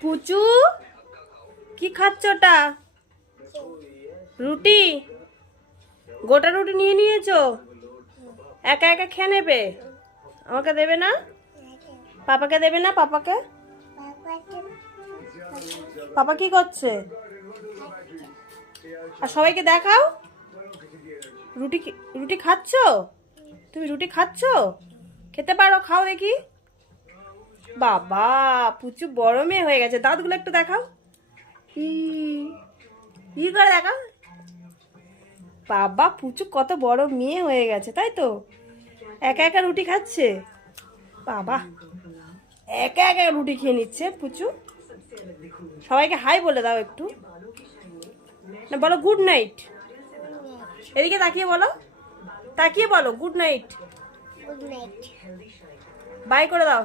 পুচু কি খাচ্ছ ওটা? রুটি? গোটা রুটি নিয়ে নিয়েছো? একা একা খেয়ে নেবে? আমাকে দেবে না? পাপাকে দেবে না? পাপাকে? পাপা কি করছে? আর সবাইকে দেখাও। রুটি রুটি খাচ্ছ? তুমি রুটি খাচ্ছ? খেতে পারো, খাও দেখি। বাবা, পুচু বড় মেয়ে হয়ে গেছে। দাঁতগুলো একটু দেখাও। ই করে দেখাও। বাবা, পুচু কত বড় মেয়ে হয়ে গেছে, তাই তো? একা একা রুটি খাচ্ছে। বাবা, একা একা রুটি খেয়ে নিচ্ছে পুচু। সবাইকে হাই বলে দাও একটু। না, বলো গুড নাইট। এদিকে তাকিয়ে বলো, তাকিয়ে বলো good night. Good night. Bye করে দাও।